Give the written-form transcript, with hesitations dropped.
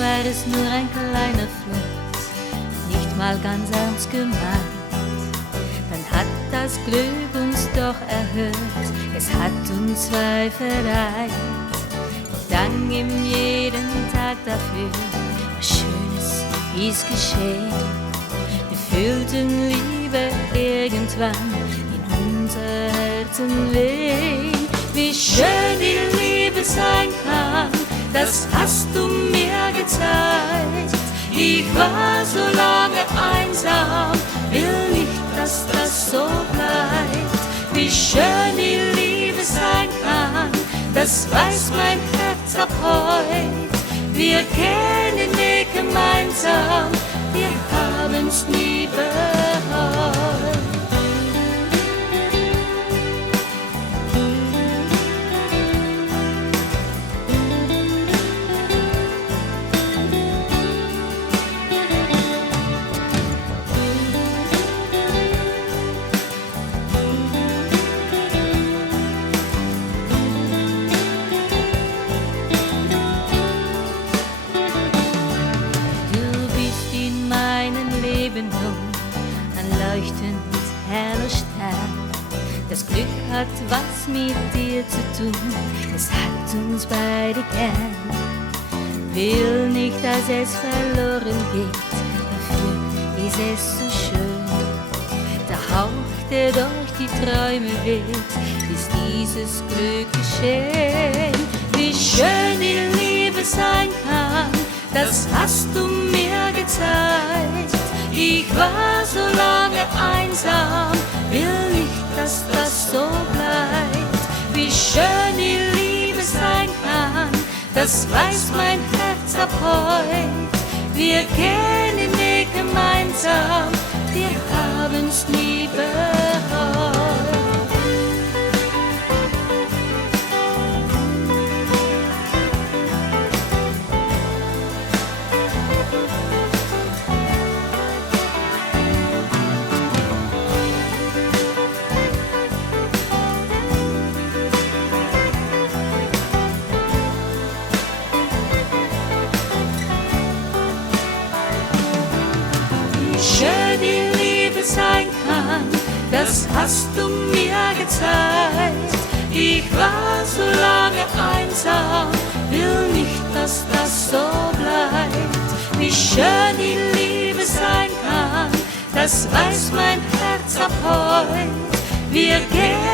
war es nur ein kleiner Flirt, nicht mal ganz ernst gemeint. Dann hat das Glück uns doch erhört, es hat uns zwei vereint. Ich danke ihm jeden Tag dafür, was Schönes ist geschehen. Wir fühlten Liebe irgendwann in unser Herzen wehen. Wie schön die Liebe sein kann, das hast du mir gezeigt. Ich war so lange einsam, will nicht, dass das so bleibt. Wie schön die Liebe sein kann, das weiß mein Herz ab heut. Wir gehen den Weg gemeinsam, wir haben's nie bereut. Leuchtend heller Stern. Das Glück hat was mit dir zu tun, es hat uns beide gern. Will nicht, dass es verloren geht, dafür ist es so schön. Der Hauch, der durch die Träume weht, ist dieses Glück geschehen. Wie schön die Liebe sein kann, das hast du mir gezeigt. Ich war so lange einsam, will nicht, dass das so bleibt. Wie schön die Liebe sein kann, das weiß mein Herz ab heut. Wir gehen den Weg gemeinsam, wir haben's nie bereut. Sein kann, das hast du mir gezeigt. Ich war so lange einsam, will nicht, dass das so bleibt. Wie schön die Liebe sein kann, das weiß mein Herz ab heut. Wir gehen